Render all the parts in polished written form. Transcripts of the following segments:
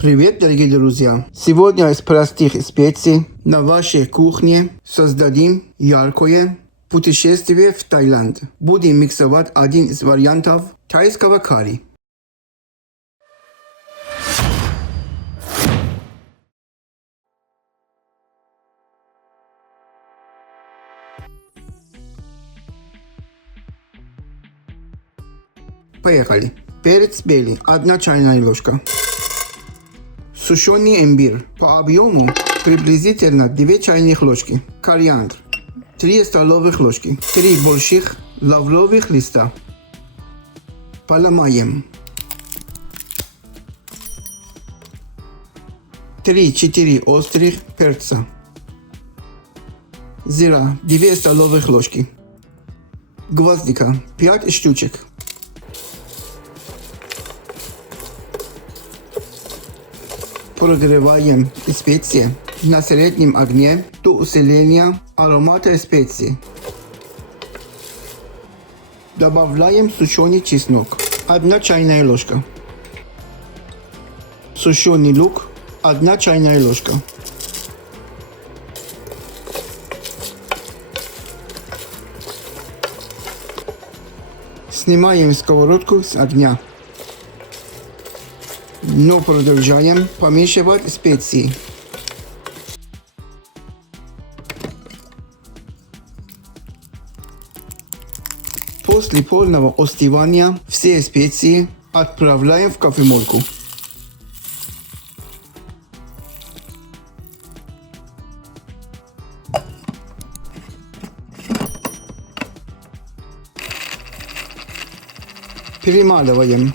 Привет, дорогие друзья! Сегодня из простых специй на вашей кухне создадим яркое путешествие в Таиланд. Будем миксовать один из вариантов тайского карри. Поехали! Перец белый, 1 чайная ложка. Сушеный имбирь по объему приблизительно 2 чайных ложки. Кориандр 3 столовых ложки. 3 больших лавровых листа. Поломаем. 3-4 острых перца. Зира 2 столовых ложки. Гвоздика 5 штучек. Прогреваем специи на среднем огне до усиления аромата специй. Добавляем сушеный чеснок 1 чайная ложка. Сушеный лук 1 чайная ложка. Снимаем сковородку с огня. Но продолжаем помешивать специи. После полного остывания все специи отправляем в кофемолку. Перемалываем.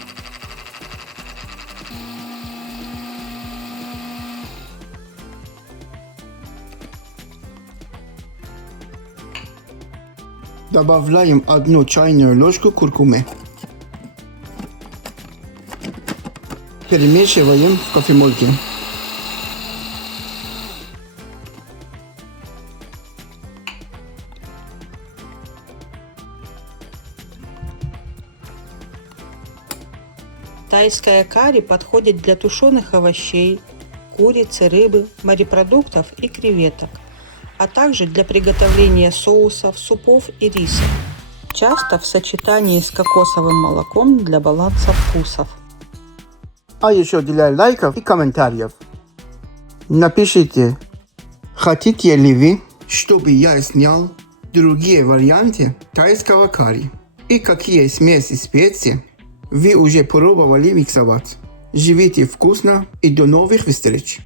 Добавляем 1 чайную ложку куркумы. Перемешиваем в кофемолке. Тайское карри подходит для тушеных овощей, курицы, рыбы, морепродуктов и креветок, а также для приготовления соусов, супов и риса. Часто в сочетании с кокосовым молоком для баланса вкусов. А еще для лайков и комментариев. Напишите, хотите ли вы, чтобы я снял другие варианты тайского карри и какие смеси специй вы уже пробовали миксовать. Живите вкусно и до новых встреч!